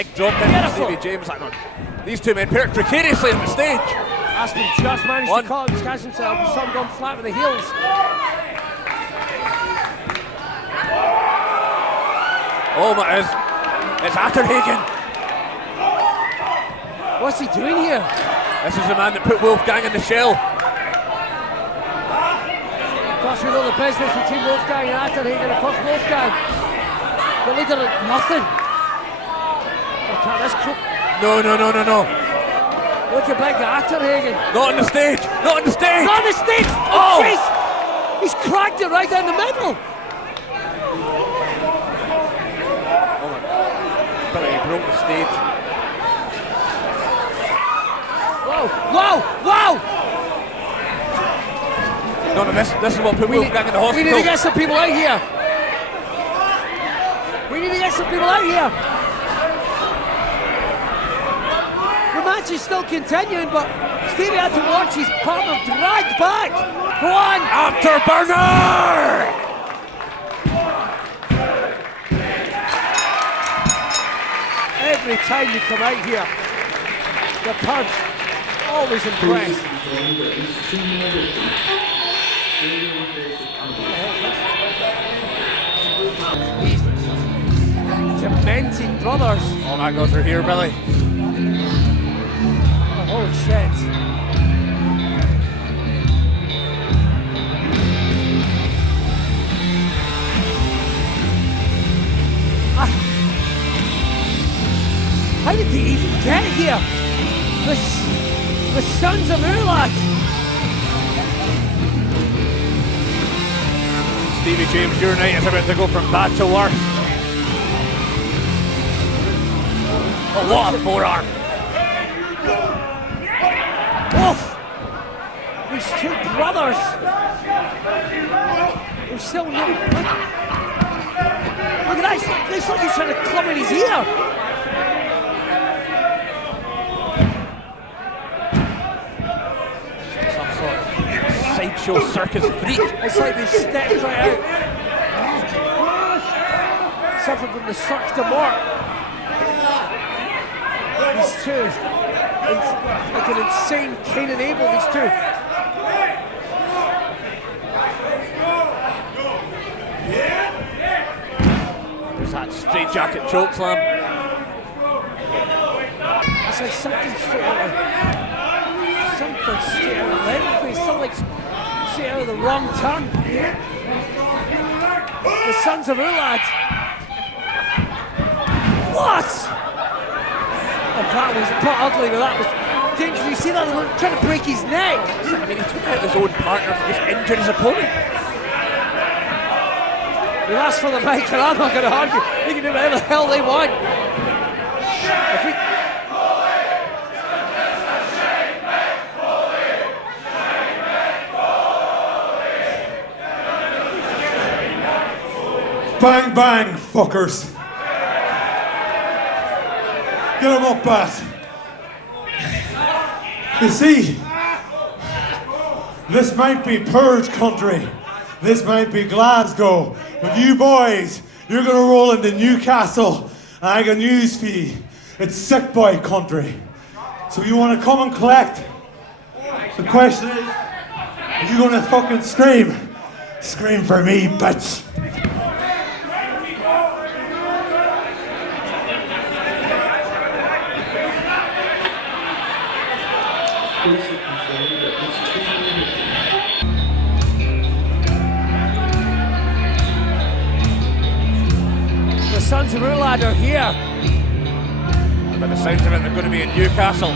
Big drop in from Stevie James. These two men perched precariously on the stage. Aspen just managed to call him, catch himself, and some gone flat with the heels. Oh my, it's Atterhagen. What's he doing here? This is the man that put Wolfgang in the shell. Of course, we know the business between Wolfgang and Atterhagen. Of course, Wolfgang, the leader of nothing. Look at this crook. No. Look at big Atterhagen. Not on the stage. Not on the stage. Not on the stage. Oh! Jeez. He's cracked it right down the middle. But he broke the stage. Wow! No, this is what put Wolfgang in the hospital. We need to get some people out here. The match is still continuing, but Stevie had to watch his partner dragged back. Go on! Afterburner! Every time you come out here, the Purge always impressed. These demented brothers. Oh my God, they're here, Billy. Oh, holy shit. How did they even get here? The Sons of Ulaid. Stevie James, your night is about to go from bad to worse. Oh, what a forearm. Wolf! These two brothers. They're still not. Look at that, it's like he's trying to club in his ear. Sideshow circus freak. It's like they stepped right out. Suffered from the Cirque de Mort. These two, like an insane Cain and Abel, these two. There's that straight jacket chokeslam. It's like something straight out of Leatherface, something like straight out of the Wrong Turn. The Sons of Ulaid. What? Oh, that was ugly, but that was dangerous. You see that? They were trying to break his neck. I mean, he took out his own partner to just injure his opponent. You asked for the mic, and I'm not going to argue. They can do whatever the hell they want. Bang, bang, fuckers. Get him up, Bat. You see, this might be Purge country. This might be Glasgow. But you boys, you're going to roll into Newcastle. And I got news for you. It's sick boy country. So you want to come and collect? The question is, are you going to fucking scream? Scream for me, bitch. The Sons of Ulaid are here. By the sounds of it, they're going to be in Newcastle.